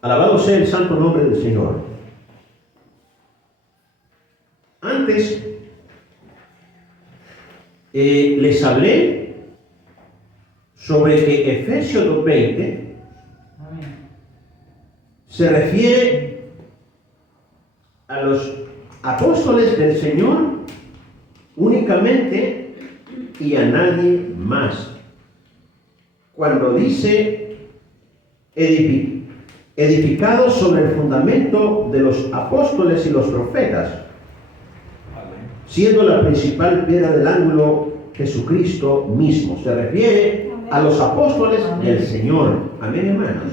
Alabado sea el santo nombre del Señor. Antes les hablé sobre que Efesios 2:20 se refiere a los apóstoles del Señor únicamente y a nadie más. Cuando dice edificados sobre el fundamento de los apóstoles y los profetas, siendo la principal piedra del ángulo Jesucristo mismo. Se refiere a los apóstoles del Señor. Amén, hermanos.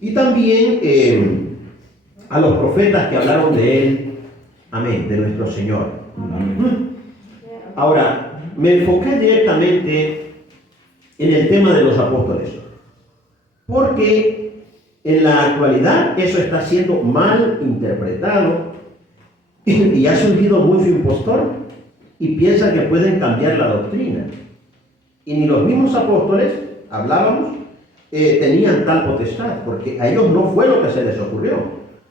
Y también a los profetas que hablaron de Él. Amén, de nuestro Señor. Ahora, me enfoqué directamente en el tema de los apóstoles, porque en la actualidad eso está siendo mal interpretado y ha surgido mucho impostor y piensa que pueden cambiar la doctrina. Y ni los mismos apóstoles, hablábamos, tenían tal potestad, porque a ellos no fue lo que se les ocurrió,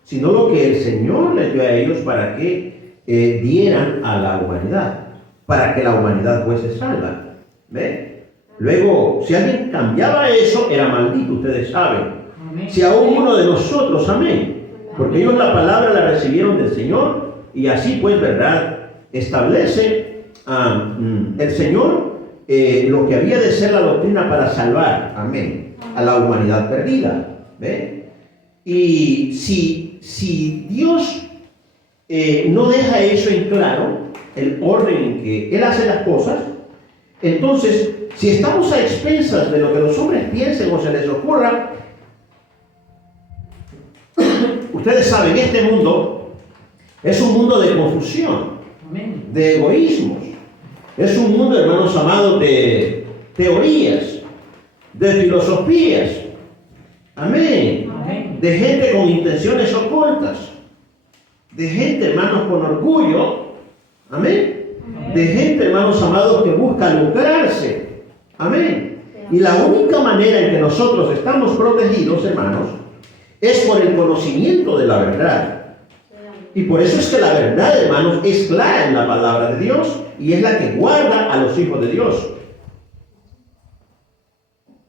sino lo que el Señor les dio a ellos para que dieran a la humanidad, para que la humanidad fuese salva. ¿Ve? Luego, si alguien cambiaba eso, era maldito, ustedes saben. Amén. Si aún uno de nosotros, amén, porque ellos la palabra la recibieron del Señor, y así pues, ¿verdad? Establece el Señor lo que había de ser la doctrina para salvar, amén, a la humanidad perdida. ¿Ve? Y si Dios no deja eso en claro, el orden en que Él hace las cosas, entonces, si estamos a expensas de lo que los hombres piensen o se les ocurra, ustedes saben, este mundo es un mundo de confusión, de egoísmos. Es un mundo, hermanos amados, de teorías, de filosofías. Amén. Amén. De gente con intenciones ocultas. De gente, hermanos, con orgullo. Amén. Amén. De gente, hermanos amados, que busca lucrarse. Amén. Y la única manera en que nosotros estamos protegidos, hermanos, es por el conocimiento de la verdad. Y por eso es que la verdad, hermanos, es clara en la palabra de Dios y es la que guarda a los hijos de Dios.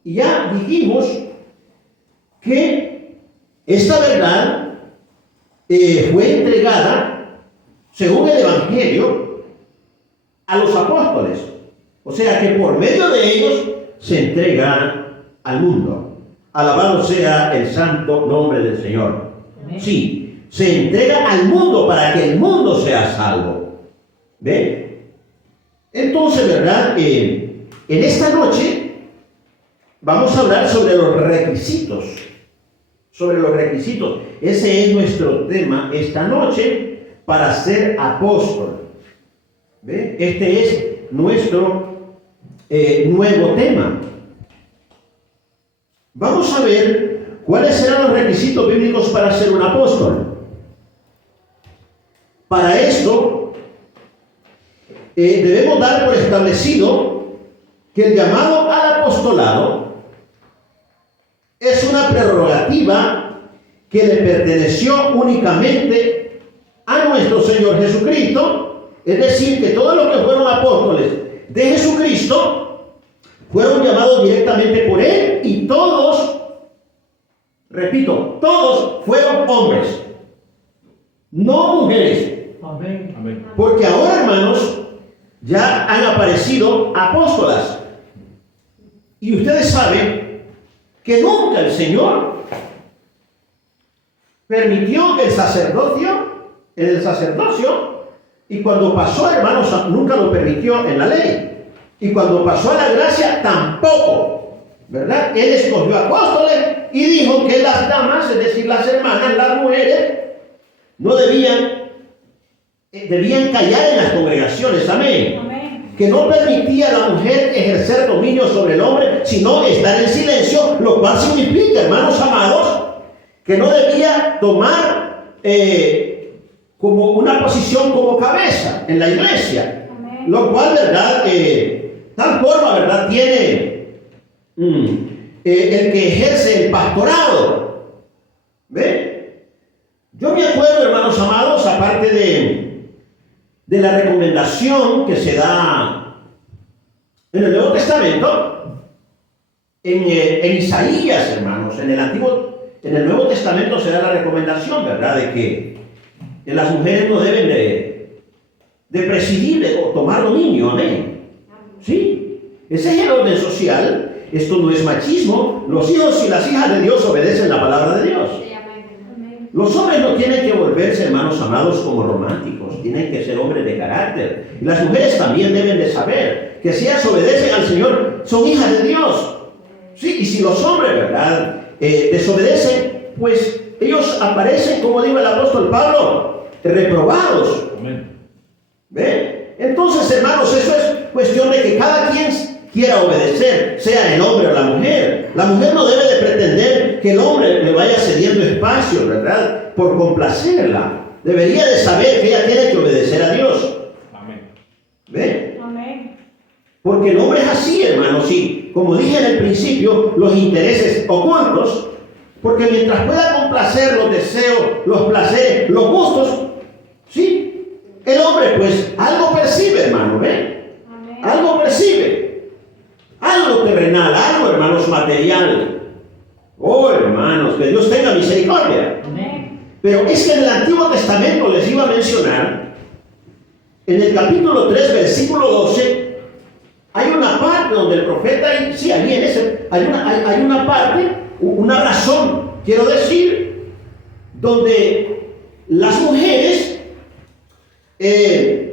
Y ya dijimos que esta verdad fue entregada, según el Evangelio, a los apóstoles. O sea que por medio de ellos se entrega al mundo. Alabado sea el santo nombre del Señor. Sí. Se entrega al mundo para que el mundo sea salvo. ¿Ven? Entonces, ¿verdad? En esta noche vamos a hablar sobre los requisitos. Sobre los requisitos. Ese es nuestro tema esta noche para ser apóstol. ¿Ven? Este es nuestro nuevo tema. Vamos a ver cuáles serán los requisitos bíblicos para ser un apóstol. Para esto, debemos dar por establecido que el llamado al apostolado es una prerrogativa que le perteneció únicamente a nuestro Señor Jesucristo. Es decir, que todos los que fueron apóstoles de Jesucristo fueron llamados directamente por Él y todos, repito, todos fueron hombres, no mujeres. Amén. Amén. Porque ahora, hermanos, ya han aparecido apóstolas. Y ustedes saben que nunca el Señor permitió el sacerdocio, y cuando pasó, hermanos, nunca lo permitió en la ley. Y cuando pasó a la gracia, tampoco. ¿Verdad? Él escogió apóstoles y dijo que las damas, es decir, las hermanas, las mujeres, no debían callar en las congregaciones. Amén. Amén. Que no permitía a la mujer ejercer dominio sobre el hombre, sino estar en silencio, lo cual significa, hermanos amados, que no debía tomar como una posición como cabeza en la iglesia. Amén. Lo cual, verdad, tal forma, verdad, tiene el que ejerce el pastorado. ¿Ve? Yo me acuerdo, hermanos amados, aparte de la recomendación que se da en el Nuevo Testamento, en Isaías, hermanos, en el Nuevo Testamento se da la recomendación, ¿verdad?, de que las mujeres no deben de presidir o tomar dominio, amén. ¿Sí? Ese es el orden social. Esto no es machismo. Los hijos y las hijas de Dios obedecen la palabra de Dios. Los hombres no tienen que volverse, hermanos amados, como románticos. Tienen que ser hombres de carácter. Y las mujeres también deben de saber que si ellas obedecen al Señor, son hijas de Dios. Sí, y si los hombres, ¿verdad?, desobedecen, pues ellos aparecen, como dijo el apóstol Pablo, reprobados. Amén. ¿Ven? Entonces, hermanos, eso es cuestión de que cada quien quiera obedecer, sea el hombre o la mujer. La mujer no debe de pretender que el hombre le vaya cediendo espacio, ¿verdad?, por complacerla. Debería de saber que ella tiene que obedecer a Dios. Amén. ¿Ven? Amén. Porque el hombre es así, hermanos, sí. Como dije en el principio, los intereses ocultos, porque mientras pueda complacer los deseos, los placeres, los gustos, sí, el hombre pues algo percibe, hermano, ¿ven? Amén. Algo percibe, algo terrenal, algo, hermanos, material. Oh, hermanos, que Dios tenga misericordia. Amén. Pero es que en el Antiguo Testamento les iba a mencionar, en el capítulo 3, versículo 12, hay una parte donde el profeta, sí, ahí en ese, hay una parte, una razón, quiero decir, donde las mujeres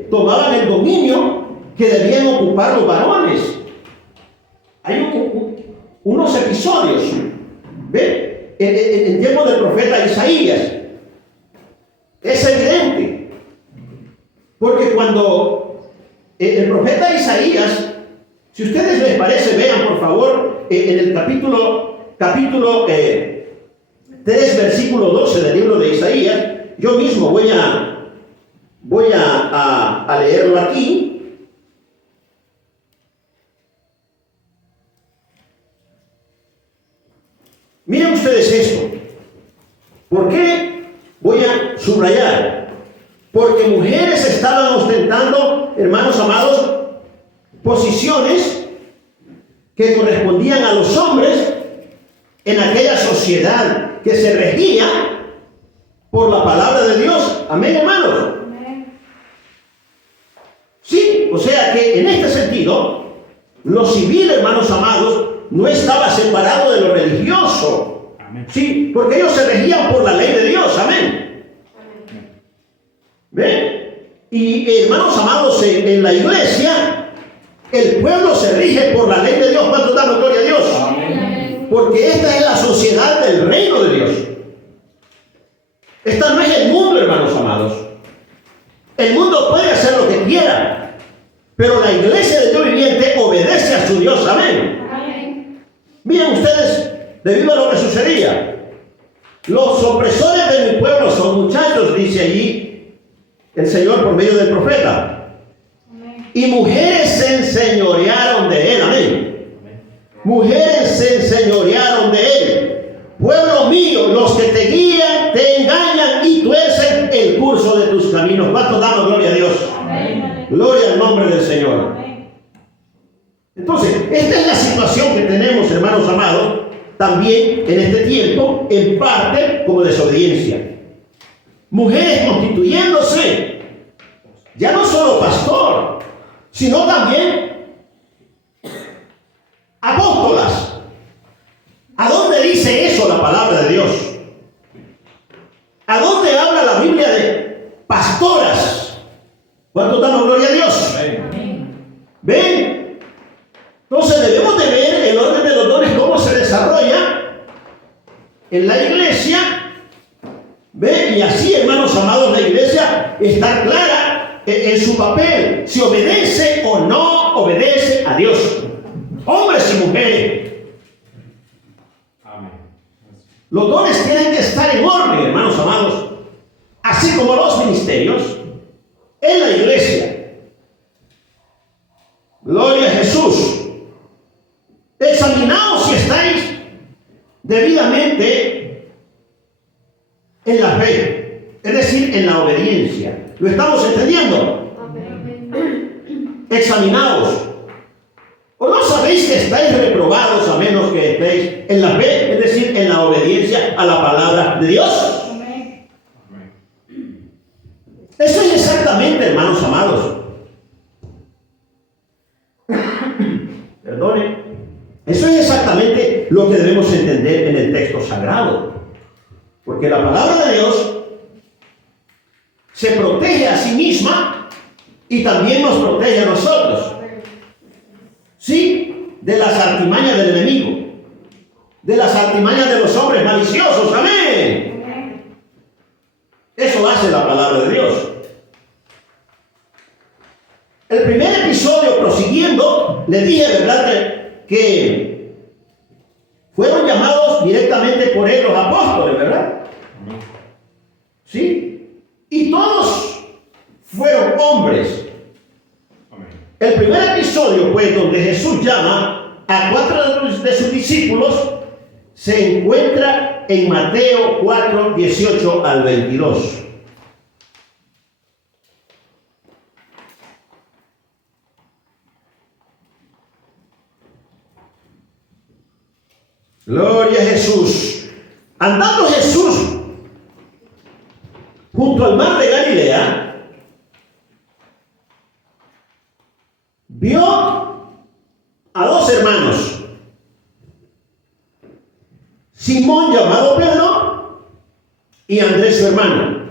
tomaban el dominio que debían ocupar los varones. Hay unos episodios, ¿ve? En tiempo del profeta Isaías. Es evidente, porque cuando el profeta Isaías, si a ustedes les parece, vean por favor en el capítulo 3, versículo 12 del libro de Isaías. Yo mismo voy a leerlo aquí. Miren ustedes esto. ¿Por qué voy a subrayar? Porque mujeres estaban ostentando, hermanos amados, posiciones que correspondían a los hombres en aquella sociedad que se regía por la palabra de Dios. Amén, hermanos. Amén. Sí, o sea que en este sentido, lo civil, hermanos amados, no estaba separado de lo religioso. Amén. Sí, porque ellos se regían por la ley de Dios. Amén. Amén. ¿Ven? Y hermanos amados, en la iglesia, el pueblo se rige por la ley de Dios. ¿Cuánto damos gloria a Dios? Amén. Porque esta es la sociedad del reino de Dios. Esta no es el mundo, hermanos amados. El mundo puede hacer lo que quiera, pero la iglesia de Dios viviente obedece a su Dios. Amén. Amén. Miren ustedes, debido a lo que sucedía, los opresores de mi pueblo son muchachos, dice allí el Señor por medio del profeta. Y mujeres se enseñorearon de él. Amén. Mujeres se enseñorearon de él. Pueblo mío, los que te guían, te engañan y tuercen el curso de tus caminos. ¿Cuánto damos gloria a Dios? Amén. Gloria al nombre del Señor. Amén. Entonces, esta es la situación que tenemos, hermanos amados, también en este tiempo, en parte como desobediencia. Mujeres constituyéndose, ya no solo pastor, sino también apóstolas. ¿A dónde dice eso la palabra de Dios? ¿A dónde habla la Biblia de pastoras? ¿Cuánto damos gloria a Dios? Amén. ¿Ven? Entonces debemos de ver el orden de los dones, cómo se desarrolla en la iglesia. ¿Ven? Y así, hermanos amados, la iglesia está clara en su papel, si obedece o no obedece a Dios, hombres y mujeres. Amén. Los dones tienen que estar en orden, hermanos amados, así como los ministerios en la iglesia. Gloria a Jesús. Examinaos si estáis debidamente en la fe, es decir, en la obediencia. ¿Lo estamos entendiendo? Amén. Examinaos. ¿O no sabéis que estáis reprobados a menos que estéis en la fe, es decir, en la obediencia a la palabra de Dios? Amén. Eso es exactamente, hermanos amados. Perdone. Eso es exactamente lo que debemos entender en el texto sagrado. Porque la palabra de Dios se protege a sí misma y también nos protege a nosotros. Sí, de las artimañas del enemigo, de las artimañas de los hombres maliciosos. Amén. Eso hace la palabra de Dios. El primer episodio, prosiguiendo, le dije, ¿verdad? Que fueron llamados directamente por él los apóstoles, ¿verdad? ¿Sí? Y todos fueron hombres. El primer episodio, pues, donde Jesús llama a 4 de sus discípulos, se encuentra en Mateo 4, 18 al 22. Gloria a Jesús. Andando Jesús junto al mar de Galilea, vio a 2 hermanos, Simón llamado Pedro y Andrés su hermano,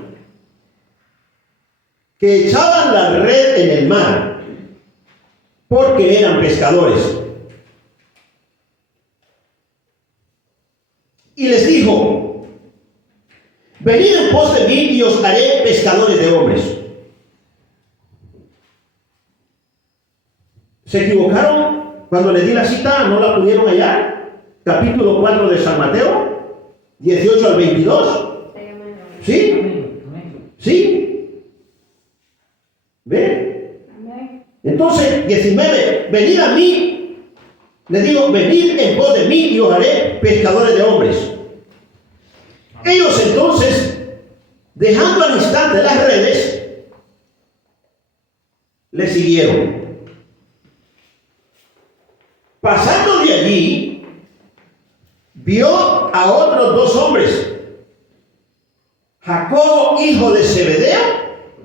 que echaban la red en el mar porque eran pescadores. Y les dijo: venid en pos de mí y os haré pescadores de hombres. ¿Se equivocaron cuando les di la cita? ¿No la pudieron hallar? Capítulo 4 de San Mateo, 18 al 22. ¿Sí? ¿Sí? ¿Ven? Entonces, 19, venid a mí. Les digo, venid en pos de mí y os haré pescadores de hombres. Ellos entonces, dejando al instante las redes, le siguieron. Pasando de allí, vio a otros 2 hombres, Jacobo, hijo de Zebedeo,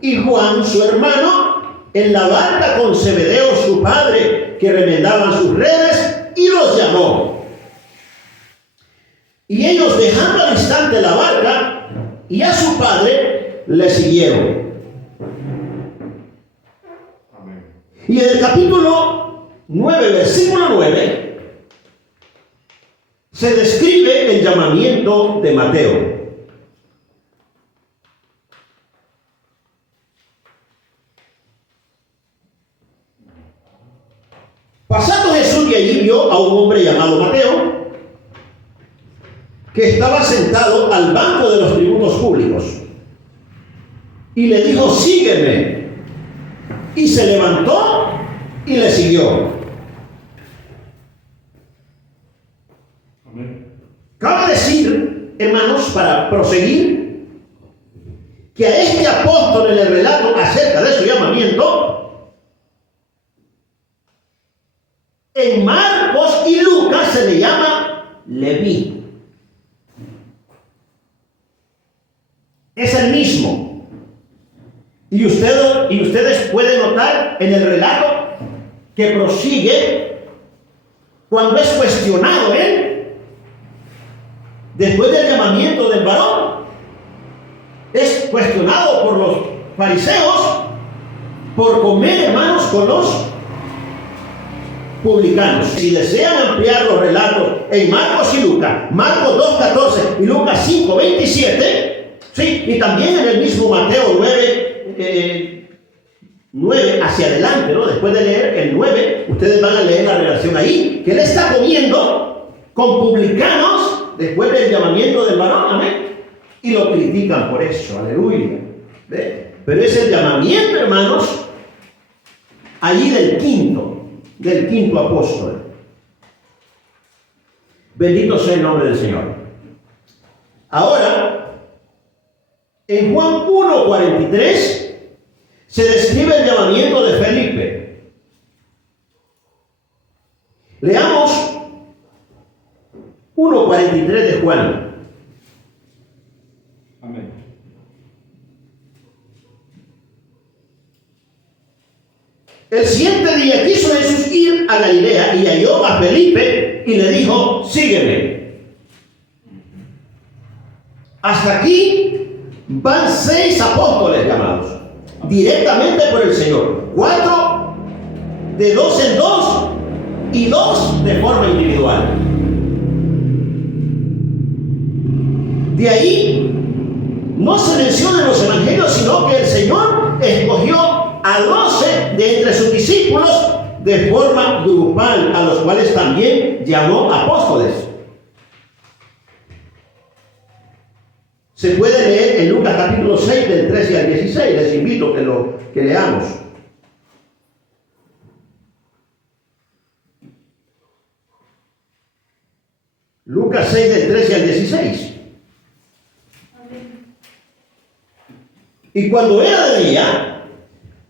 y Juan, su hermano, en la barca con Zebedeo, su padre, que remendaban sus redes, y los llamó. Y ellos, dejando al instante la barca y a su padre, le siguieron. Amén. Y en el capítulo 9, versículo 9, se describe el llamamiento de Mateo. Pasando Jesús de allí, vio a un hombre llamado Mateo, que estaba sentado al banco de los tributos públicos, y le dijo: sígueme. Y se levantó y le siguió. Amén. Cabe decir, hermanos, para proseguir, que a este apóstol, en el relato acerca de su llamamiento, en Marcos y Lucas se le llama Leví. Es el mismo. Y ustedes pueden notar en el relato que prosigue cuando es cuestionado él, después del llamamiento del varón, es cuestionado por los fariseos por comer, hermanos, con los publicanos. Si desean ampliar los relatos en Marcos y Lucas, Marcos 2:14 y Lucas 5:27, sí, y también en el mismo Mateo 9 hacia adelante, ¿no? Después de leer el 9, ustedes van a leer la relación ahí, que él está comiendo con publicanos después del llamamiento del varón, amén, y lo critican por eso, aleluya. ¿Ve? Pero es el llamamiento, hermanos, allí del quinto apóstol. Bendito sea el nombre del Señor. Ahora, En Juan 1:43 se describe el llamamiento de Felipe. Leamos 1:43 de Juan. Amén. El siguiente día quiso Jesús ir a Galilea y halló a Felipe y le dijo, sígueme. Hasta aquí van 6 apóstoles llamados directamente por el Señor. 4 de 2 en 2 y 2 de forma individual. De ahí no se menciona en los evangelios, sino que el Señor escogió a 12 de entre sus discípulos de forma grupal, a los cuales también llamó apóstoles. Se puede leer en Lucas capítulo 6 del 13 al 16. Les invito que leamos. Lucas 6 del 13 al 16. Y cuando era de día,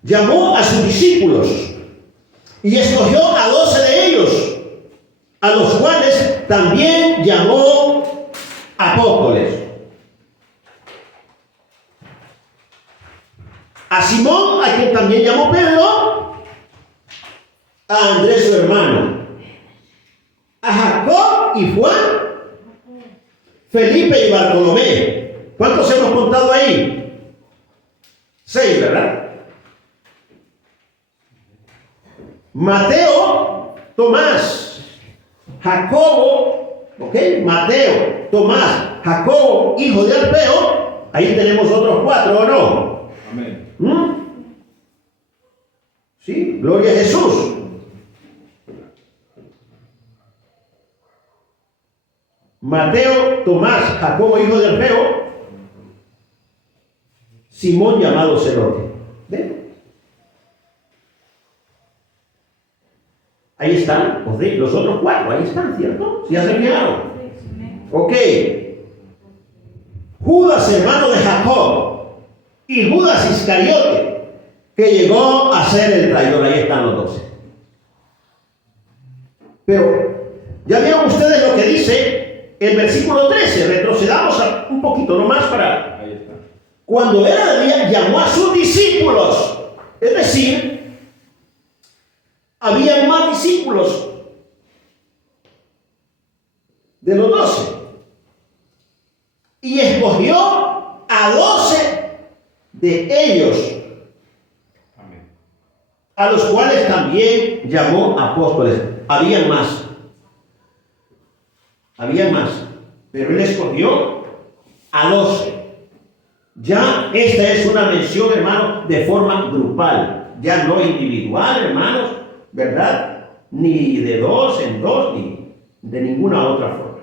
llamó a sus discípulos y escogió a 12 de ellos, a los cuales también llamó apóstoles. A Simón, a quien también llamó Pedro, a Andrés su hermano, a Jacob y Juan, Felipe y Bartolomé. ¿Cuántos hemos contado ahí? 6, ¿verdad? Mateo, Tomás, Jacobo, ¿ok? Mateo, Tomás, Jacobo, hijo de Alfeo. Ahí tenemos otros 4, ¿o no? Amén. Sí, gloria a Jesús. Mateo, Tomás, Jacobo, hijo de Alfeo, Simón llamado Celote. ¿Ven? Ahí están, los otros 4, ahí están, ¿cierto? ¿Ya se fijaron? Ok. Judas, hermano de Jacob, y Judas Iscariote, que llegó a ser el traidor. Ahí están los 12. Pero ya vieron ustedes lo que dice el versículo 13. Retrocedamos un poquito nomás para... Ahí está. Cuando era de día, llamó a sus discípulos. Es decir, había más discípulos de los 12. Y escogió a 12 de ellos, Amén. a los cuales también llamó apóstoles. Habían más, pero él escogió a 12. Ya esta es una mención, hermano, de forma grupal, ya no individual, hermanos, ¿verdad? Ni de 2 en 2, ni de ninguna otra forma.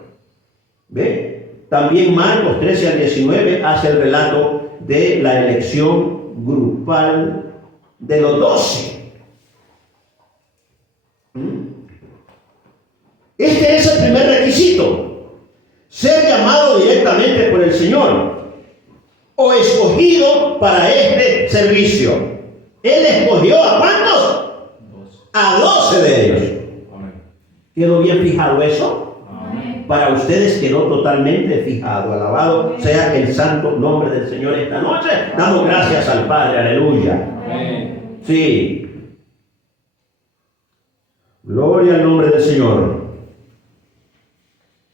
¿Ve? También Marcos 13 al 19 hace el relato de la elección grupal de los 12. Este es el primer requisito: ser llamado directamente por el Señor o escogido para este servicio. Él escogió ¿a cuántos? 12. A 12 de ellos. Amén. ¿Quedó bien fijado eso? Amén. Para ustedes quedó totalmente fijado. Alabado sea el santo nombre del Señor esta noche. Damos gracias al Padre, aleluya. Amén. Sí. Gloria al nombre del Señor.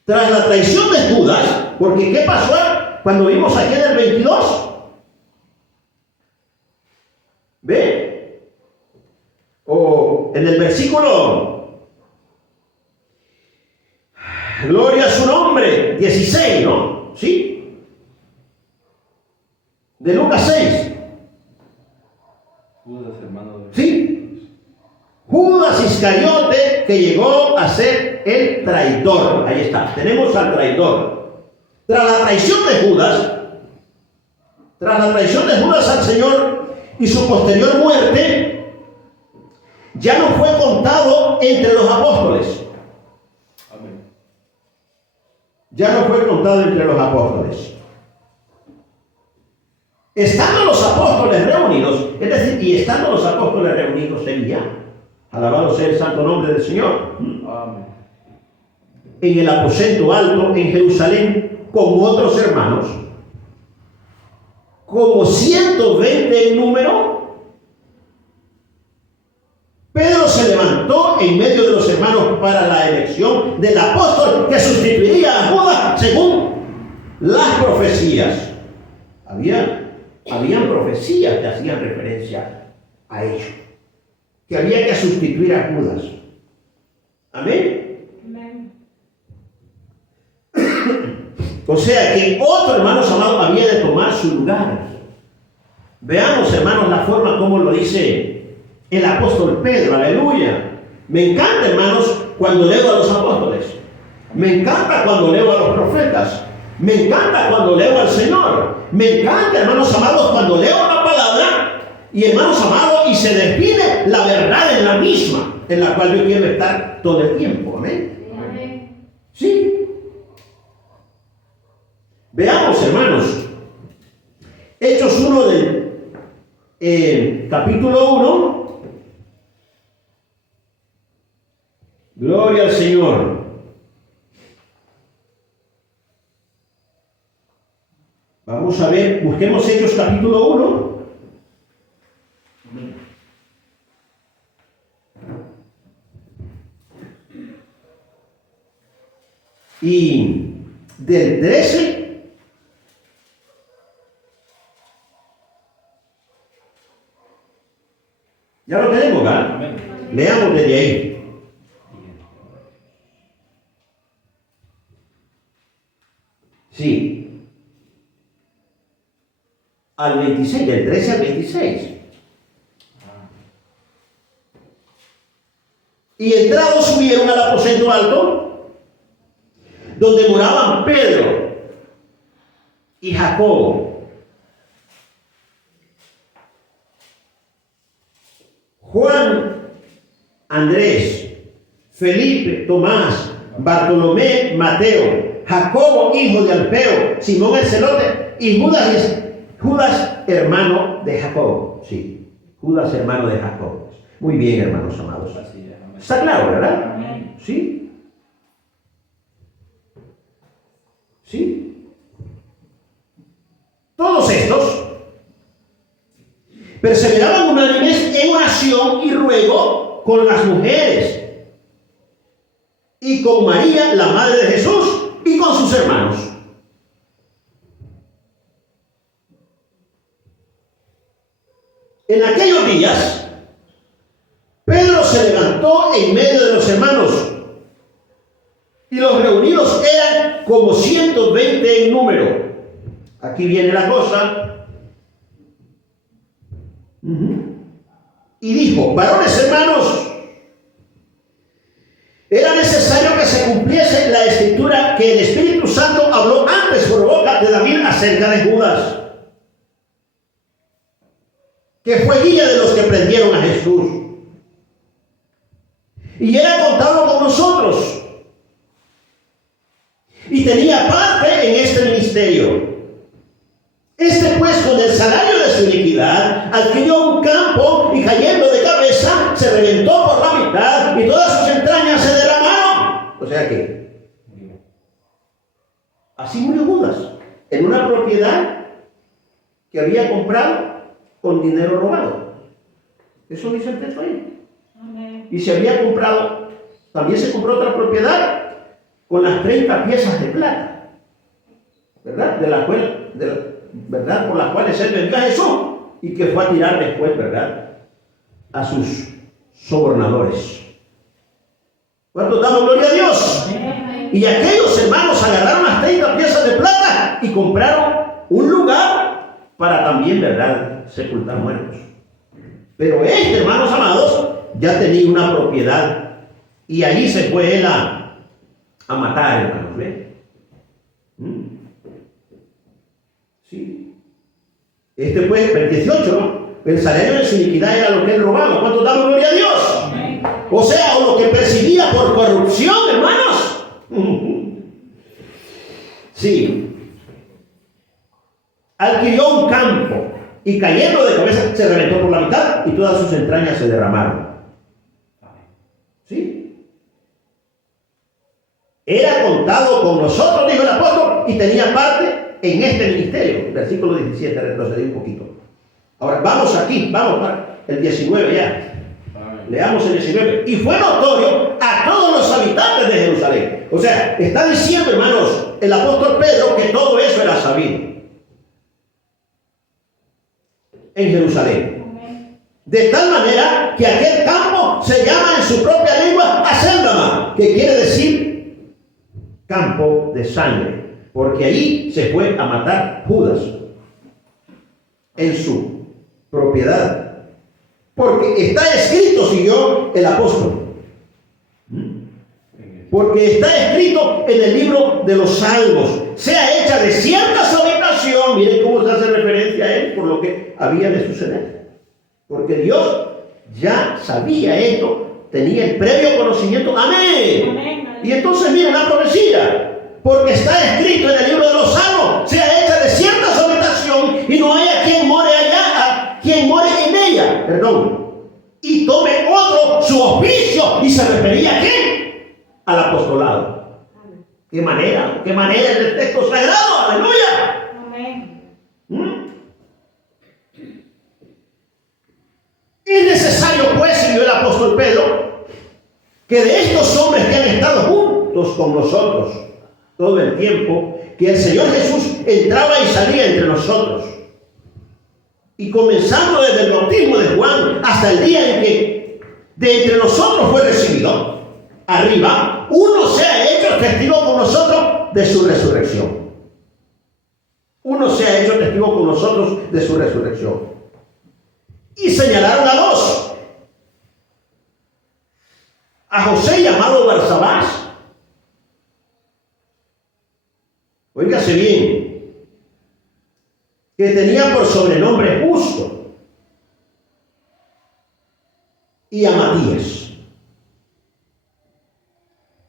Tras la traición de Judas, porque ¿qué pasó cuando vimos aquí en el 22? ¿Ve? O en el versículo, gloria a su nombre, 16, ¿no? ¿Sí? De Lucas 6. Judas, hermano de... ¿Sí? Judas Iscariote, que llegó a ser el traidor. Ahí está, tenemos al traidor. Tras la traición de Judas al Señor y su posterior muerte, ya no fue contado entre los apóstoles. Amén. Ya no fue contado entre los apóstoles. Estando los apóstoles reunidos, es decir, y estando los apóstoles reunidos en ya, alabado sea el santo nombre del Señor, Amén. en el aposento alto en Jerusalén con otros hermanos, como 120 en número, Pedro se levantó en medio de los hermanos para la elección del apóstol que sustituiría a Judas según las profecías. Habían profecías que hacían referencia a ello, que había que sustituir a Judas. Amén. Amén. O sea que otro, hermanos amados, había de tomar su lugar. Veamos, hermanos, la forma como lo dice el apóstol Pedro. Aleluya. Me encanta, hermanos, cuando leo a los apóstoles. Me encanta cuando leo a los profetas. Me encanta cuando leo al Señor. Me encanta, hermanos amados, cuando leo la palabra y, hermanos amados, y se define la verdad en la misma, en la cual yo quiero estar todo el tiempo. Amén. Amén. Sí. Veamos, hermanos, Hechos 1 del capítulo 1. Gloria al Señor. Vamos a ver, busquemos Hechos capítulo 1. Y del 13 ya lo tenemos, ¿verdad? Amén. Leamos desde ahí. Sí. Al 26, del 13 al 26. Y entrados subieron al aposento alto, donde moraban Pedro y Jacobo, Juan, Andrés, Felipe, Tomás, Bartolomé, Mateo, Jacobo, hijo de Alfeo, Simón el celote, y Judas, hermano de Jacobo. Sí, Judas, hermano de Jacobo. Muy bien, hermanos amados. Así es. Amén. ¿Está claro, verdad? Amén. Sí. Sí. Todos estos perseveraban unánimes en oración y ruego con las mujeres y con María, la madre de Jesús, y con sus hermanos. En aquellos días, Pedro se levantó en medio de los hermanos, y los reunidos eran como 120 en número. Aquí viene la cosa. Y dijo: varones hermanos, era necesario que se cumpliese la escritura que el Espíritu Santo habló antes por boca de David acerca de Judas, que fue guía de los que prendieron a Jesús, y era contado con nosotros, y tenía parte en este ministerio. Este pues, con el salario de su iniquidad, adquirió un campo, y cayendo de cabeza se reventó por la mitad, y todas sus entrañas se derramaron. O sea que así murió Judas, en una propiedad que había comprado con dinero robado. Eso dice el texto ahí. Amén. Y se había comprado, también se compró otra propiedad con las 30 piezas de plata, ¿verdad? ¿Verdad? Por las cuales él vendió a Jesús, y que fue a tirar después, ¿verdad?, a sus sobornadores. ¿Cuántos damos gloria a Dios? Amén. Y aquellos hermanos agarraron las 30 piezas de plata y compraron un lugar para también, ¿verdad?, sepultar muertos. Pero este, hermanos amados, ya tenía una propiedad, y allí se fue él a matar, hermanos. ¿Ve? Sí. Este pues, el 18, ¿no? El salario de su iniquidad era lo que él robaba. ¿Cuántos damos gloria a Dios? Amén. O sea, o lo que percibía por corrupción, hermanos. Sí. adquirió un campo y cayendo de cabeza se reventó por la mitad y todas sus entrañas se derramaron. ¿Sí? Era contado con nosotros, dijo el apóstol, y tenía parte en este ministerio. Versículo 17, retrocedí un poquito. Ahora, vamos aquí, vamos para el 19 ya. Leamos el 19. Y fue notorio a todos los habitantes de Jerusalén. O sea, está diciendo, hermanos, el apóstol Pedro que todo eso era sabido en Jerusalén. De tal manera que aquel campo se llama en su propia lengua Acéldama, que quiere decir campo de sangre, porque allí se fue a matar Judas en su propiedad. Porque está escrito, siguió el apóstol, porque está escrito en el libro de los Salmos, sea hecha de cierta habitación. Miren cómo se hace referencia a él por lo que había de suceder. Porque Dios ya sabía esto, tenía el previo conocimiento. Amén. Amén. Y entonces miren la profecía, porque está escrito en el libro de los Salmos, sea hecha de cierta habitación y no haya quien more allá, quien more en ella, y tome otro su oficio. ¿Y se refería a quién? Al apostolado. ¿Qué manera del texto sagrado? ¡Aleluya! Amén. Es necesario, pues, siguió el apóstol Pedro, que de estos hombres que han estado juntos con nosotros todo el tiempo, que el Señor Jesús entraba y salía entre nosotros, y comenzando desde el bautismo de Juan hasta el día en que de entre nosotros fue recibido arriba, uno se ha hecho testigo con nosotros de su resurrección. Uno se ha hecho testigo con nosotros de su resurrección. Y señalaron a dos: a José, llamado Barsabás. Óigase bien, que tenía por sobrenombre Justo, y a Matías.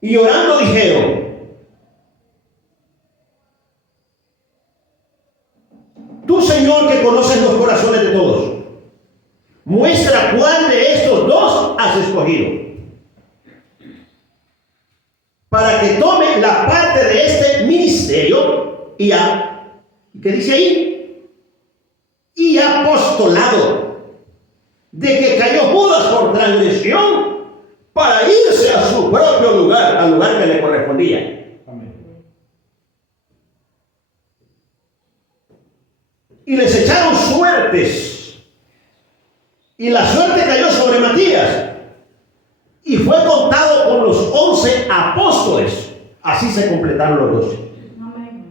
Y orando dijeron: tú, Señor, que conoces los corazones de todos, muestra cuál de estos dos has escogido, para que tome la parte de este ministerio ¿qué dice ahí? Y apostolado, de que cayó Judas por transgresión, para irse a su propio lugar, al lugar que le correspondía. Amén. Y les echaron suertes, y la suerte cayó sobre Matías, y fue contado con los 11 apóstoles. Así se completaron los 12. Amén.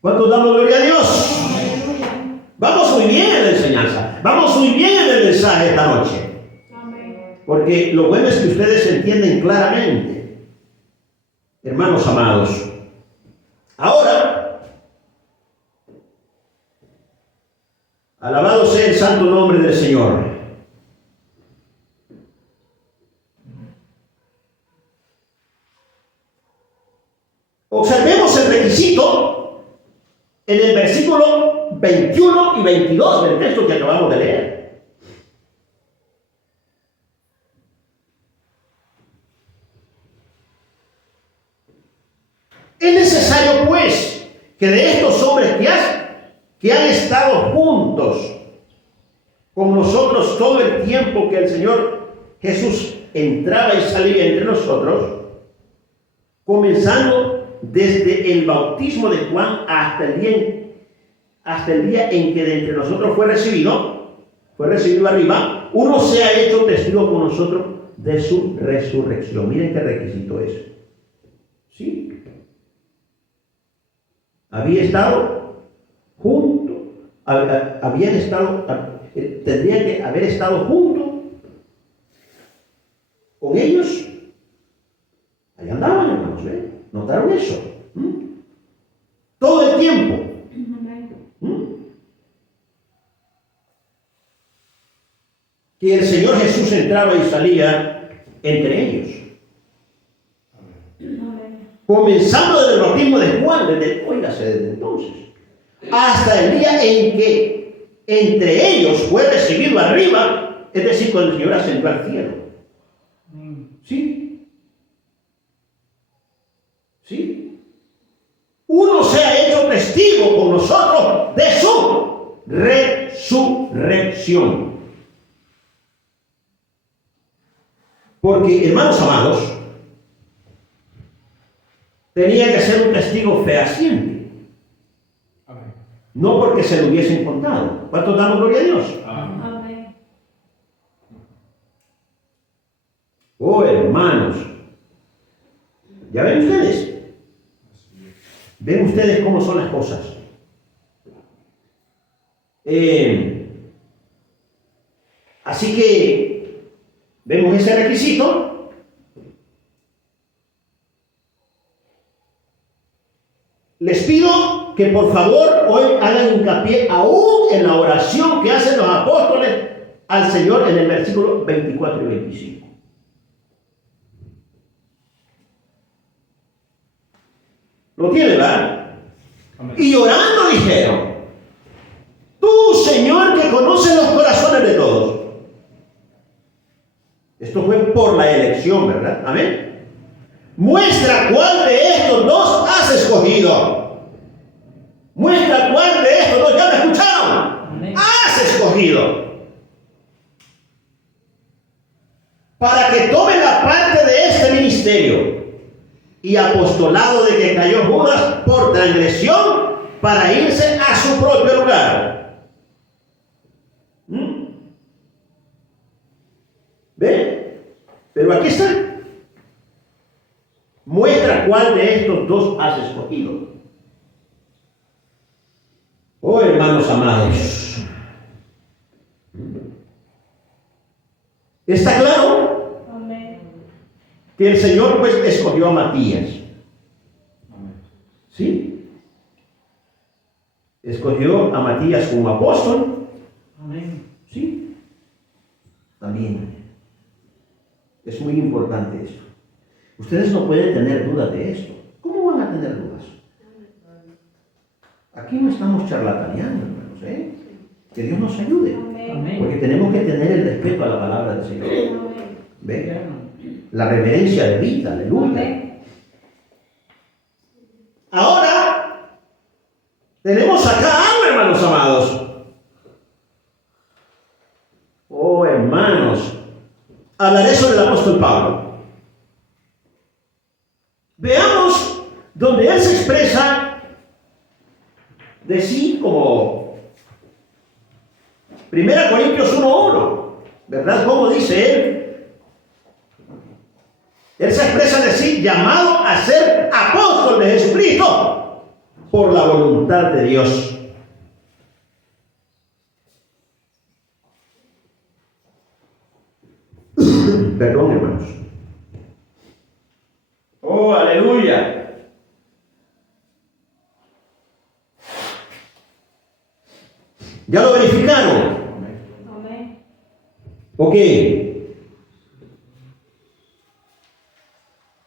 ¿Cuántos damos gloria a Dios? Aleluya. Vamos muy bien en la enseñanza, vamos muy bien en el mensaje esta noche, Amén. porque lo bueno es que ustedes entienden claramente, hermanos amados. Ahora, alabado sea el santo nombre del Señor. Observemos el requisito en el versículo 21 y 22 del texto que acabamos de leer. Es necesario, pues, que de estos hombres que han estado juntos con nosotros todo el tiempo que el Señor Jesús entraba y salía entre nosotros, comenzando desde el bautismo de Juan hasta el día en que de entre nosotros fue recibido arriba, uno se ha hecho testigo con nosotros de su resurrección. Miren qué requisito es. ¿Sí? Había estado junto, tendría que haber estado junto con ellos. Ahí andaban, hermanos, ¿eh? ¿Notaron eso? Todo el tiempo. Que el Señor Jesús entraba y salía entre ellos. Amén. comenzando desde el bautismo de Juan, desde entonces, hasta el día en que entre ellos fue recibido arriba, es decir, cuando el Señor ascendió al cielo. ¿Sí? ¿Sí? Uno se ha hecho testigo con nosotros de su resurrección. Porque, hermanos amados, tenía que ser un testigo fehaciente. Amén. No porque se lo hubiesen contado. ¿Cuántos damos gloria a Dios? Amén. Amén. Oh, hermanos. ¿Ya ven ustedes? ¿Ven ustedes cómo son las cosas? Así que vemos ese requisito. Les pido que por favor hoy hagan hincapié aún en la oración que hacen los apóstoles al Señor en el versículo 24 y 25. ¿Lo tiene, verdad? Amén. Y orando dijeron: tú, Señor, que conoces los corazones de todos. Esto fue por la elección, ¿verdad? Amén. Muestra cuál de estos dos has escogido. Muestra cuál de estos dos, ya me escucharon. Amén. Has escogido. Para que tome la parte de este ministerio y apostolado de que cayó Judas por transgresión para irse a su propio lugar. ¿Ve? Pero aquí está. Muestra cuál de estos dos has escogido. Oh, hermanos amados. ¿Está claro? Amén. Que el Señor pues escogió a Matías. Amén. ¿Sí? Escogió a Matías como apóstol. Amén. ¿Sí? También. Es muy importante esto. Ustedes no pueden tener dudas de esto. ¿Cómo van a tener dudas? Aquí no estamos charlataneando, hermanos, ¿eh? Que Dios nos ayude. Amén. Amén. Porque tenemos que tener el respeto a la palabra del Señor. Amén. ¿Ve? La reverencia de vida, aleluya. Amén. Ahora, tenemos acá algo, hermanos amados. Oh, hermanos. Hablaré sobre el apóstol Pablo. Veamos donde él se expresa de sí como 1 Corintios 1:1, ¿verdad? ¿Cómo dice él? Él se expresa de sí llamado a ser apóstol de Jesucristo por la voluntad de Dios. Perdón, hermanos. Oh, aleluya. ¿Ya lo verificaron? Amén. Amén. Ok.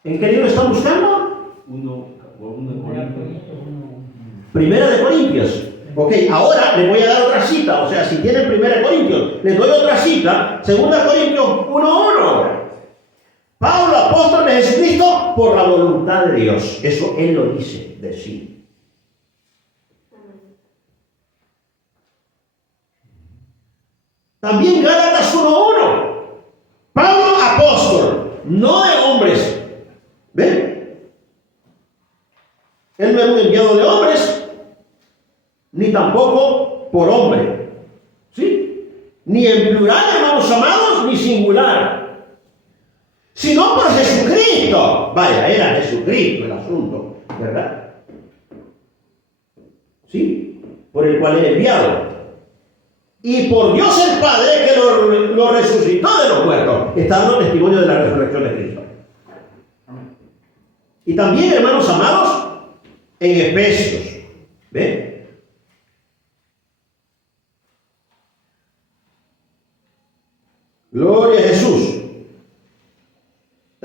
¿En qué libro están buscando? Uno de Corintios. Primera de Corintios. Ok, ahora les voy a dar otra cita. O sea, si tienen Primera de Corintios, les doy otra cita. Segunda de Corintios 1:1. Pablo, apóstol de Jesucristo, por la voluntad de Dios. Eso él lo dice de sí. También Gálatas 1:1. Pablo, apóstol, no de hombres. ¿Ven? Él no es un enviado de hombres, ni tampoco por hombre. ¿Sí? Ni en plural, hermanos amados, ni singular. Sino por Jesucristo. Vaya, era Jesucristo el asunto, ¿verdad? ¿Sí? Por el cual es enviado. Y por Dios el Padre que lo resucitó de los muertos. Está dando testimonio de la resurrección de Cristo. Y también, hermanos amados, en Efesios. ¿Ven? Gloria a Jesús.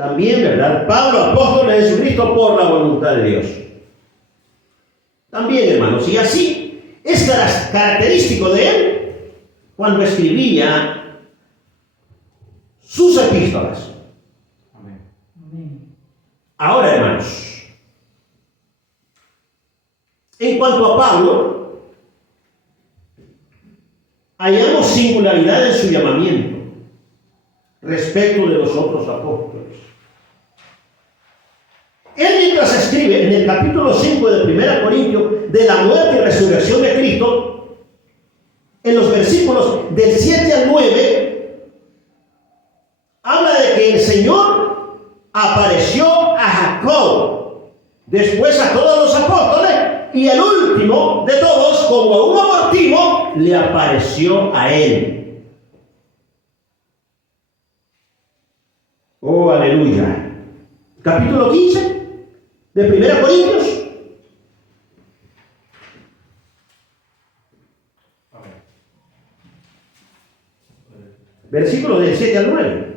También, ¿verdad? Pablo, apóstol de Jesucristo por la voluntad de Dios. También, hermanos, y así es característico de él cuando escribía sus epístolas. Amén. Ahora, hermanos, en cuanto a Pablo, hallamos singularidad en su llamamiento respecto de los otros apóstoles. Él, mientras escribe en el capítulo 5 de 1 Corintios de la muerte y resurrección de Cristo, en los versículos del 7 al 9, habla de que el Señor apareció a Jacob, después a todos los apóstoles, y el último de todos, como a un abortivo, le apareció a él. Oh, aleluya. Capítulo 15 de 1 Corintios. Amén. Versículo del 7 al 9.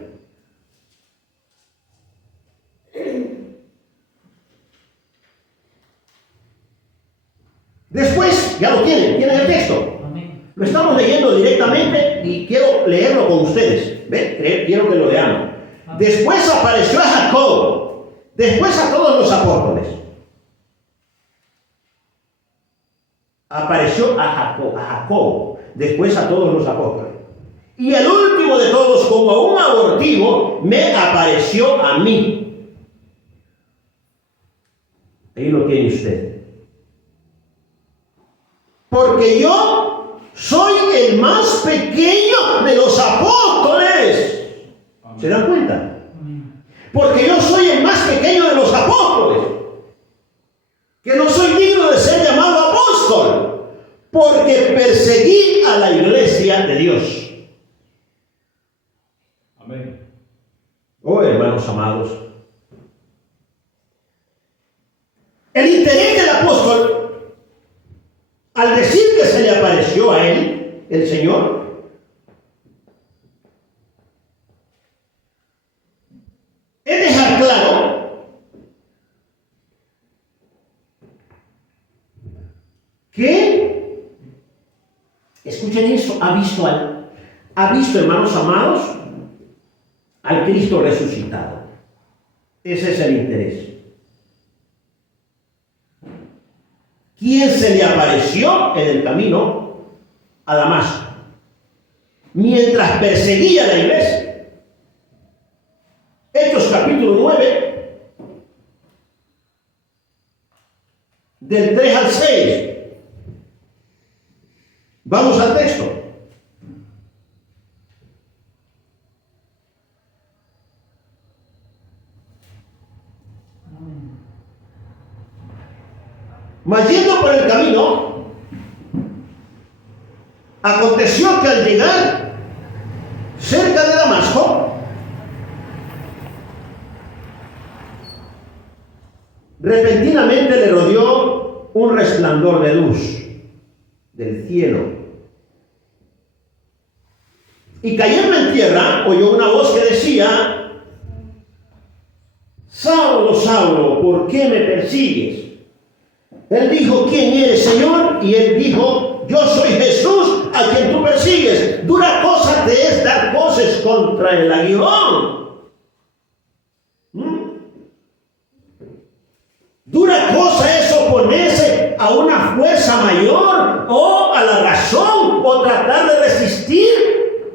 Después, ya lo tienen el texto. Amén. Lo estamos leyendo directamente y quiero leerlo con ustedes. ¿Ven? Quiero que lo leamos. Después apareció a Jacob, después a todos los apóstoles. Apareció a Jacob, después a todos los apóstoles. Y el último de todos, como un abortivo, me apareció a mí. Ahí lo tiene usted. Porque yo soy el más pequeño de los apóstoles. ¿Se dan cuenta? Porque yo soy el más pequeño de los apóstoles. Que no soy digno de ser llamado apóstol. Porque perseguí a la iglesia de Dios. Amén. Oh, hermanos amados. El interés del apóstol, al decir que se le apareció a él, el Señor, es dejar claro que, escuchen eso, ha visto, hermanos amados, al Cristo resucitado. Ese es el interés. ¿Quién se le apareció en el camino a Damasco mientras perseguía la iglesia? Hechos capítulo 9, del 3 al 6. Vamos al texto. Mas yendo por el camino, aconteció que al llegar cerca de Damasco, repentinamente le rodeó un resplandor de luz del cielo. Y cayendo en tierra, oyó una voz que decía: Saulo, Saulo, ¿por qué me persigues? Él dijo: ¿quién eres, Señor? Y él dijo: yo soy Jesús a quien tú persigues. Dura cosa te es dar voces contra el aguijón. Dura cosa es oponerse a una fuerza mayor o a la razón o tratar de resistir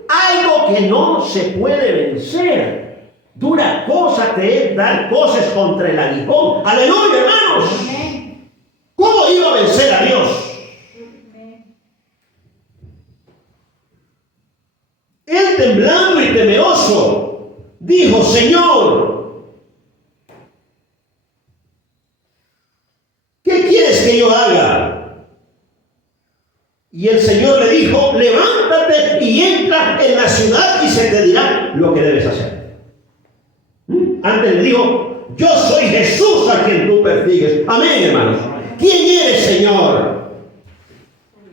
algo que no se puede vencer. Dura cosa te es dar voces contra el aguijón. Aleluya, hermanos. Amén. ¿Cómo iba a vencer a Dios? Amén. Él, temblando y temeroso, dijo: Señor, ¿qué quieres que yo haga? Y el Señor le dijo: levántate y entra en la ciudad y se te dirá lo que debes hacer. Antes le dijo: yo soy Jesús a quien tú persigues. Amén, hermanos. ¿Quién eres, Señor?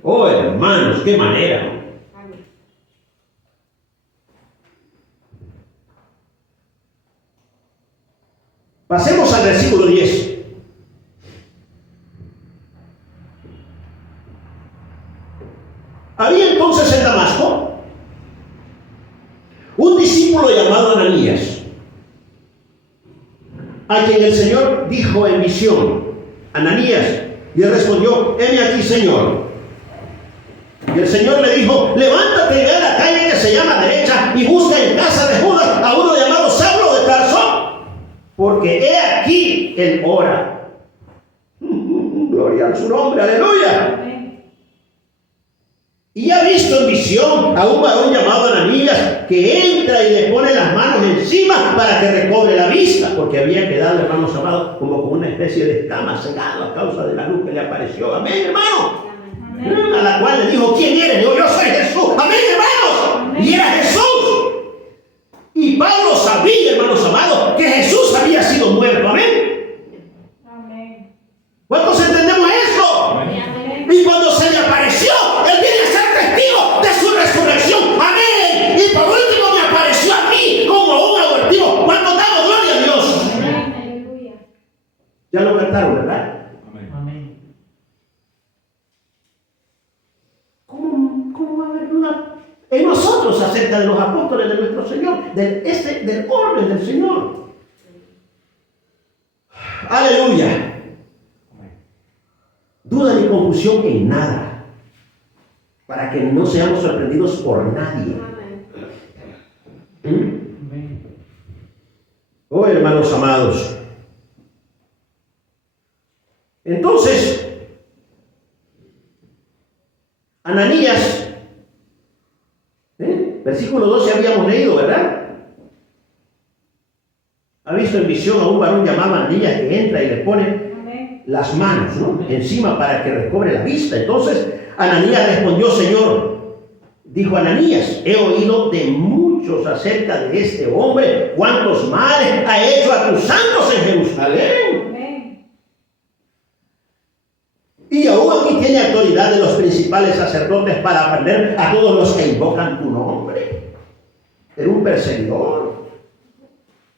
Oh, hermanos, qué manera. Amén. Pasemos al versículo 10. Había entonces en Damasco un discípulo llamado Ananías, a quien el Señor dijo en visión: Ananías. Y él respondió: heme aquí, Señor. Y el Señor le dijo: levántate y ve a la calle que se llama Derecha y busca en casa de Judas a uno llamado Saulo de Tarso, porque he aquí él ora. Gloria a su nombre, aleluya. Amén. Y ha visto en visión a un varón llamado Ananías, que entra y le pone las manos encima para que recobre la vista, porque había quedado, hermanos amados, como con una especie de escama cegado a causa de la luz que le apareció. Amén, hermano. Amén. A la cual le dijo: ¿quién eres? Yo soy Jesús. Amén, hermanos. Amén. Y era Jesús. Y Pablo sabía, hermanos amados, que Jesús había sido muerto. Amén. Amén. ¿Cuántos entendemos eso? Amén. Amén. Y cuando se le apareció, él viene a ser testigo de su resurrección. Amén. Y por último me apareció a mí como un abortivo. ¿Cuánto damos gloria a Dios? Amén. Aleluya. Ya lo cantaron, ¿verdad? Amén. Amén. ¿Cómo va a haber duda en nosotros acerca de los apóstoles de nuestro Señor? Del orden del Señor. Aleluya. Amén. Duda ni confusión en nada, para que no seamos sorprendidos por nadie. ¿Mm? Amén. Oh, hermanos amados. Entonces, Ananías, versículo 12 habíamos leído, ¿verdad? Ha visto en visión a un varón llamado Ananías que entra y le pone Amén. las manos, ¿no?, encima para que recobre la vista. Entonces Ananías respondió: Señor, dijo Ananías, he oído de muchos acerca de este hombre, cuántos males ha hecho a tus santos en Jerusalén. Amén. Y aún aquí tiene autoridad de los principales sacerdotes para aprender a todos los que invocan tu nombre. Era un perseguidor.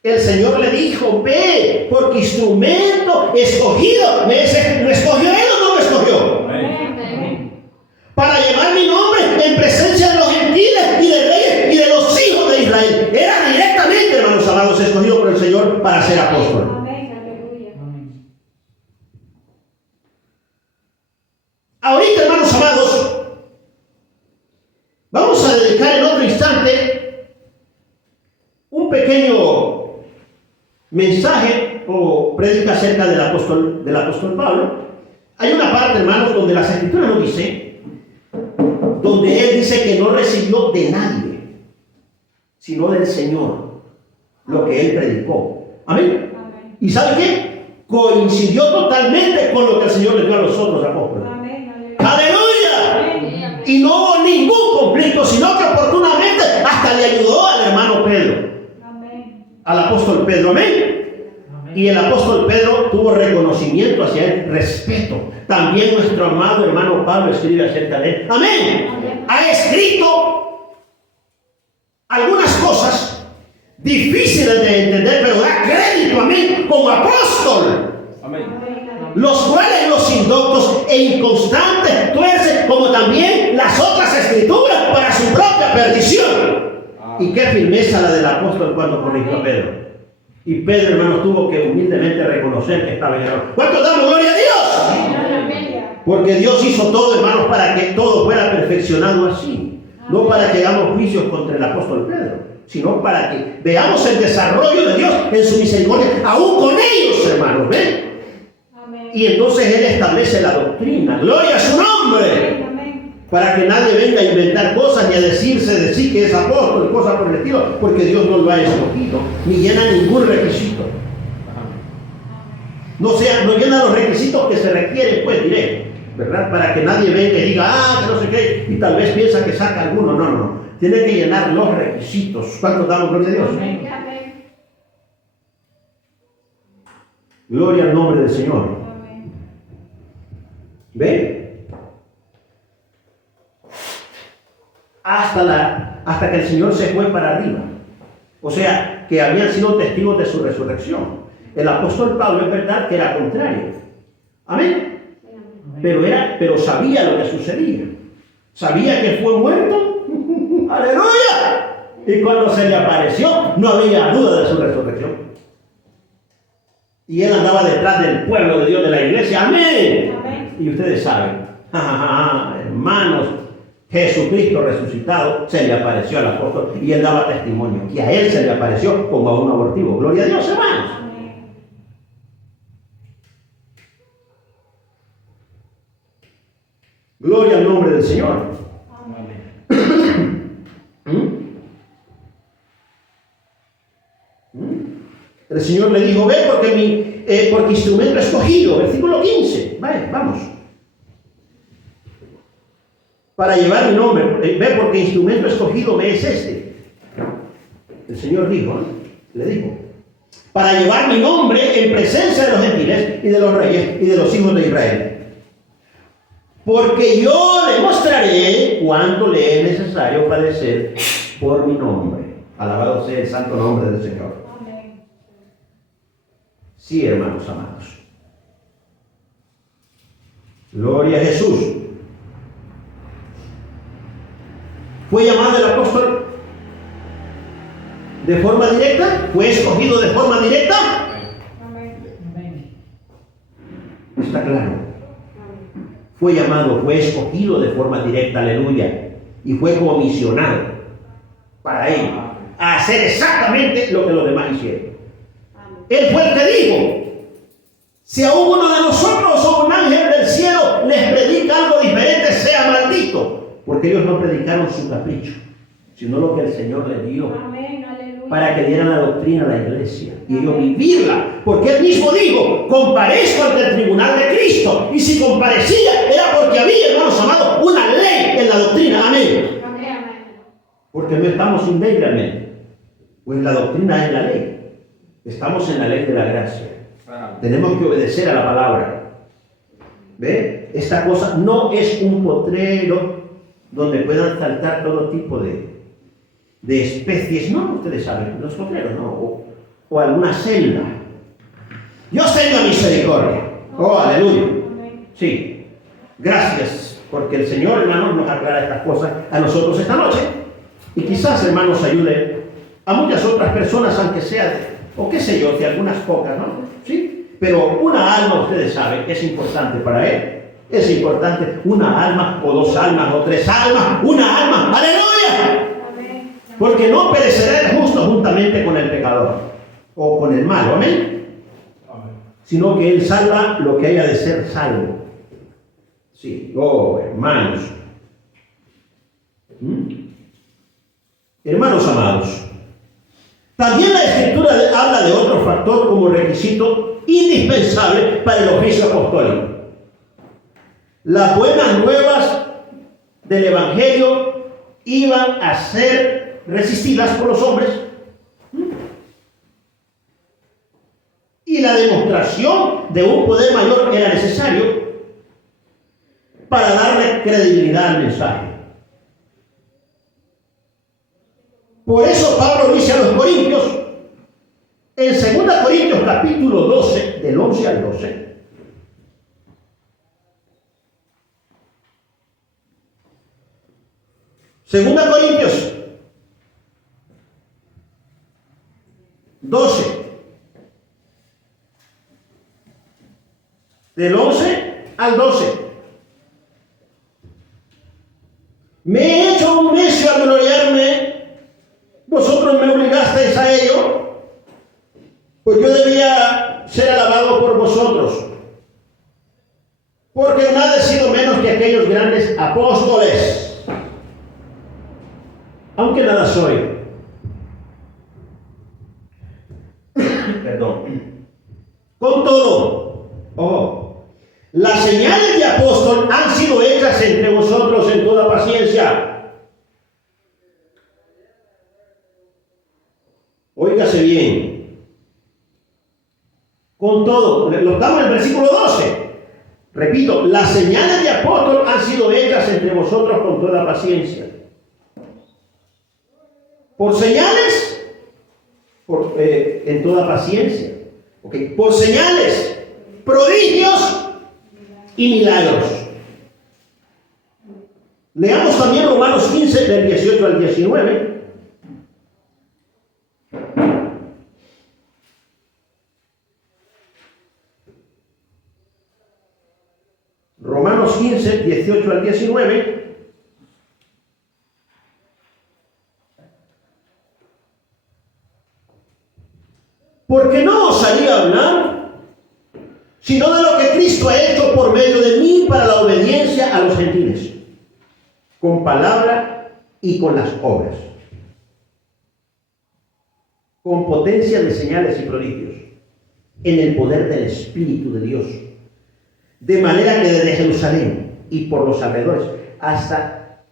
El Señor le dijo: ve, porque instrumento escogido. ¿Me escogió él o no me escogió? Amén. Para llevar mi nombre en presencia de los gentiles y de reyes y de los hijos de Israel. Era directamente, hermanos amados, escogido por el Señor para ser apóstol. Amén. Aleluya. Amén. Ahorita, hermanos amados, vamos a dedicar en otro instante un pequeño mensaje o prédica acerca del apóstol Pablo. Hay una parte, hermanos, donde las Escrituras nos dicen, donde él dice que no recibió de nadie, sino del Señor, lo que él predicó. Amén. Amén. ¿Y sabe qué? Coincidió totalmente con lo que el Señor le dio a los otros apóstoles. Amén. Aleluya. ¡Aleluya! Amén. Y no hubo ningún conflicto, sino que oportunamente hasta le ayudó al hermano Pedro, Amén. al apóstol Pedro. Amén. Amén. Y el apóstol Pedro tuvo reconocimiento hacia él, respeto. También nuestro amado hermano Pablo escribe acerca de él. Amén. Amén. Ha escrito algunas cosas difíciles de entender, pero da crédito, amén, como apóstol. Amén. Amén. Los cuales los indoctos e inconstantes tuercen, como también las otras escrituras, para su propia perdición. Y qué firmeza la del apóstol cuando corrigió a Pedro. Y Pedro, hermanos, tuvo que humildemente reconocer que estaba en error. ¿Cuántos damos gloria a Dios? Aleluya. Porque Dios hizo todo, hermanos, para que todo fuera perfeccionado así. No para que hagamos juicios contra el apóstol Pedro, sino para que veamos el desarrollo de Dios en su misericordia, aún con ellos, hermanos, ¿ven? Amén. Y entonces Él establece la doctrina. ¡Gloria a su nombre! Amén. Para que nadie venga a inventar cosas ni a decirse de sí que es apóstol, cosas por el estilo, porque Dios no lo ha escogido, ni llena ningún requisito. No llena los requisitos que se requieren, pues diré, ¿verdad? Para que nadie venga y diga, que no sé qué, y tal vez piensa que saca alguno. No. Tiene que llenar los requisitos. ¿Cuántos damos gloria a Dios? Amén. Amén. Gloria al nombre del Señor. Amén. ¿Ven? Hasta que el Señor se fue para arriba. O sea, que habían sido testigos de su resurrección. El apóstol Pablo es verdad que era contrario. Amén. Sí, amén. Pero sabía lo que sucedía. Sabía que fue muerto. ¡Aleluya! Y cuando se le apareció, no había duda de su resurrección. Y él andaba detrás del pueblo de Dios, de la iglesia. ¡Amén! Amén. Y ustedes saben, hermanos, Jesucristo resucitado se le apareció al apóstol y él daba testimonio. Y a él se le apareció como a un abortivo. Gloria a Dios, hermanos. Amén. Gloria al nombre del Señor. Amén. El Señor le dijo, ve porque instrumento escogido, versículo 15, vamos. Para llevar mi nombre, ve porque instrumento escogido me es este. El Señor dijo, le dijo, para llevar mi nombre en presencia de los gentiles y de los reyes y de los hijos de Israel. Porque yo le mostraré cuánto le es necesario padecer por mi nombre. Alabado sea el santo nombre del Señor. Amén. Sí, hermanos amados. Gloria a Jesús. ¿Fue llamado el apóstol de forma directa? ¿Fue escogido de forma directa? Amén. Está claro. Fue llamado, fue escogido de forma directa, aleluya. Y fue comisionado para él a hacer exactamente lo que los demás hicieron. Amén. Él fue el que dijo, si a uno de nosotros o un ángel del cielo les predica algo diferente, sea maldito. Porque ellos no predicaron su capricho, sino lo que el Señor les dio Amén. Aleluya. para que dieran la doctrina a la iglesia y ellos vivirla. Porque él mismo dijo, comparezco ante el tribunal de Cristo. Y si comparecía era porque había, hermanos amados, una ley en la doctrina. Amén. Amén. Porque no estamos sin ley realmente. Pues la doctrina es la ley. Estamos en la ley de la gracia. Tenemos que obedecer a la palabra. ¿Ve? Esta cosa no es un potrero donde puedan saltar todo tipo de especies. No, ustedes saben, los potreros, no. O alguna celda. Dios tenga misericordia. Oh, aleluya. Amén. Sí. Gracias, porque el Señor, hermanos, nos aclara estas cosas a nosotros esta noche. Y quizás, hermanos, ayude a muchas otras personas, aunque sea, o qué sé yo, si algunas pocas, ¿no? Sí. Pero una alma, ustedes saben, es importante para Él. Es importante una alma, o dos almas, o tres almas, una alma. ¡Aleluya! Amén. Porque no perecerá el justo juntamente con el pecador, o con el malo, amén. Sino que Él salva lo que haya de ser salvo. Sí, oh, hermanos. Hermanos amados, también la Escritura habla de otro factor como requisito indispensable para el oficio apostólico. Las buenas nuevas del Evangelio iban a ser resistidas por los hombres. Y la demostración de un poder mayor era necesario para darle credibilidad al mensaje. Por eso Pablo dice a los Corintios, en 2 Corintios capítulo 12, del 11 al 12, Segunda Corintios 12, del 11 al 12. Me he hecho un necio al gloriarme, vosotros me obligasteis a ello, pues yo debía ser alabado por vosotros, porque nada he sido menos que aquellos grandes apóstoles, aunque nada soy. Perdón. Con todo, las señales de apóstol han sido hechas entre vosotros en toda paciencia. Óigase bien. Con todo, lo estamos en el versículo 12. Repito, las señales de apóstol han sido hechas entre vosotros con toda paciencia. Por señales, en toda paciencia. ¿Ok? Por señales, prodigios y milagros. Leamos también Romanos 15, del 18 al 19. Romanos 15, 18 al 19. Porque no os haría hablar, sino de lo que Cristo ha hecho por medio de mí para la obediencia a los gentiles, con palabra y con las obras, con potencia de señales y prodigios, en el poder del Espíritu de Dios, de manera que desde Jerusalén y por los alrededores hasta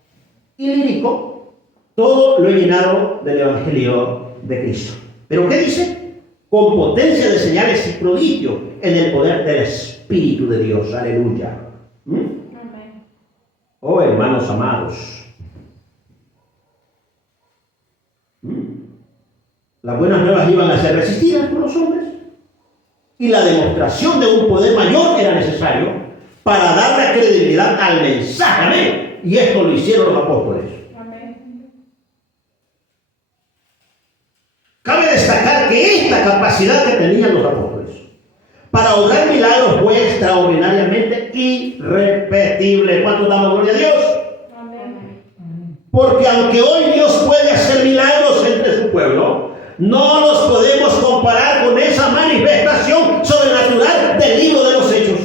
Ilírico, todo lo he llenado del Evangelio de Cristo. ¿Pero qué dice? Con potencia de señales y prodigios, en el poder del Espíritu de Dios. Aleluya. Amén. Oh, hermanos amados. Las buenas nuevas iban a ser resistidas por los hombres, y la demostración de un poder mayor era necesario para dar la credibilidad al mensaje. Amén. Y esto lo hicieron los apóstoles. Amén. Cabe destacar que esta capacidad que tenían los apóstoles para obrar milagros fue extraordinariamente irrepetible. ¿Cuánto damos gloria a Dios? Amén. Porque aunque hoy Dios puede hacer milagros entre su pueblo, no los podemos comparar con esa manifestación sobrenatural del libro de los Hechos.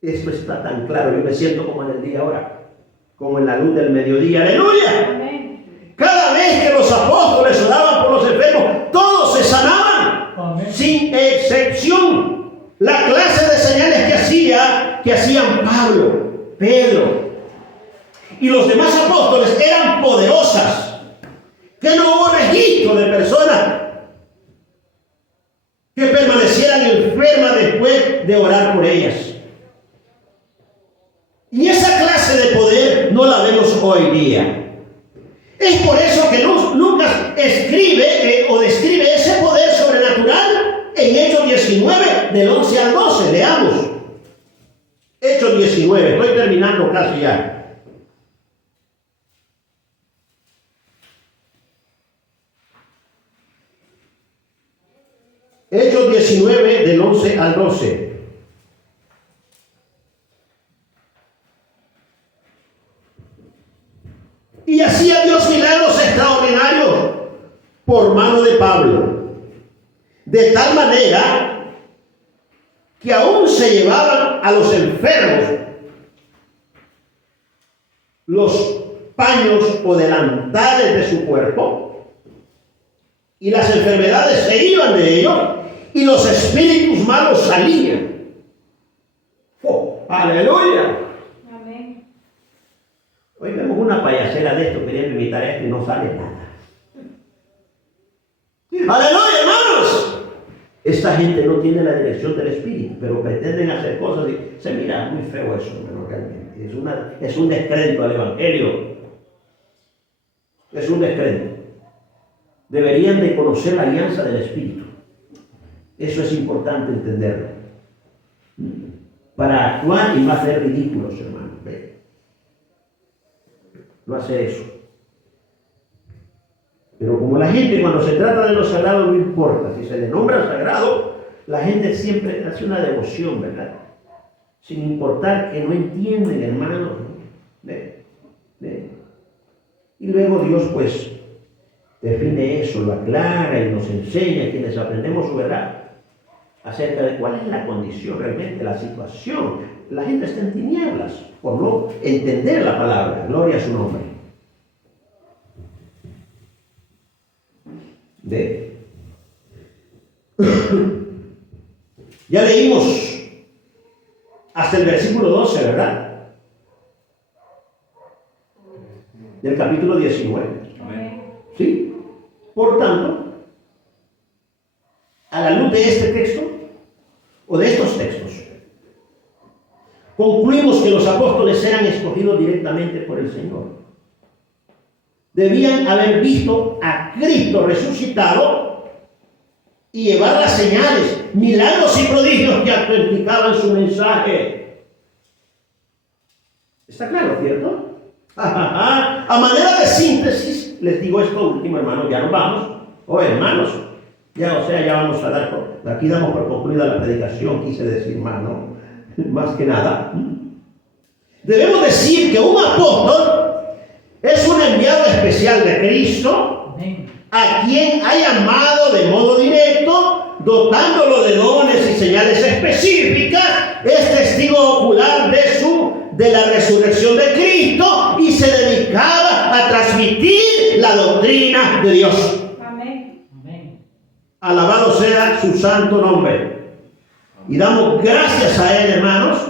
Esto está tan claro. Yo me siento como en el día ahora, como en la luz del mediodía. ¡Aleluya! Amén. Cada vez que los apóstoles oraban por los enfermos, todos se sanaban. Amén. Sin excepción. La clase de señales que hacían Pablo, Pedro y los demás apóstoles eran poderosas. Que no hubo registro de personas que permanecieran enfermas después de orar por ellas. Y esa clase de poder no la vemos hoy día. Es por eso que Lucas escribe o describe ese poder sobrenatural en Hechos 19, del 11 al 12. Leamos. Hechos 19, estoy terminando casi ya. Hechos 19, del 11 al 12. Y hacía Dios milagros extraordinarios por mano de Pablo, de tal manera que aún se llevaban a los enfermos los paños o delantales de su cuerpo, y las enfermedades se iban de ellos, y los espíritus malos salían. ¡Oh, aleluya! Amén. Hoy vemos una payasera de esto, queriendo imitar esto y no sale nada. ¡Aleluya, hermanos! Esta gente no tiene la dirección del Espíritu, pero pretenden hacer cosas y se mira muy feo eso, hermano, realmente. Es un descrédito al Evangelio. Es un descrédito. Deberían de conocer la alianza del Espíritu. Eso es importante entenderlo. Para actuar y no hacer ridículos, hermanos. No hacer eso. Pero como la gente, cuando se trata de lo sagrado, no importa. Si se le nombra sagrado, la gente siempre hace una devoción, ¿verdad? Sin importar que no entienden, hermanos. Y luego Dios, pues, define eso, lo aclara y nos enseña, quienes aprendemos su verdad, acerca de cuál es la condición realmente, la situación. La gente está en tinieblas por no entender la palabra. Gloria a su nombre. Ya leímos hasta el versículo 12, ¿verdad? Del capítulo 19. Amén. ¿Sí? Por tanto, a la luz de este texto, o de estos textos, concluimos que los apóstoles eran escogidos directamente por el Señor. Debían haber visto a Cristo resucitado y llevar las señales, milagros y prodigios que autenticaban su mensaje. ¿Está claro, cierto? A manera de síntesis, les digo esto último, hermanos, ya nos vamos. Hermanos, ya vamos a dar, aquí damos por concluida la predicación, quise decir más, ¿no? Más que nada. Debemos decir que un apóstol es un enviado especial de Cristo, a quien ha llamado de modo directo, dotándolo de dones y señales específicas. Es testigo ocular de la resurrección de Cristo y se dedicaba a transmitir la doctrina de Dios. Amén. Alabado sea su santo nombre. Y damos gracias a Él, hermanos,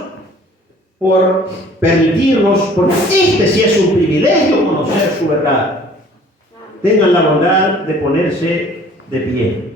por permitirnos, porque este sí es un privilegio, conocer su verdad. Tengan la bondad de ponerse de pie.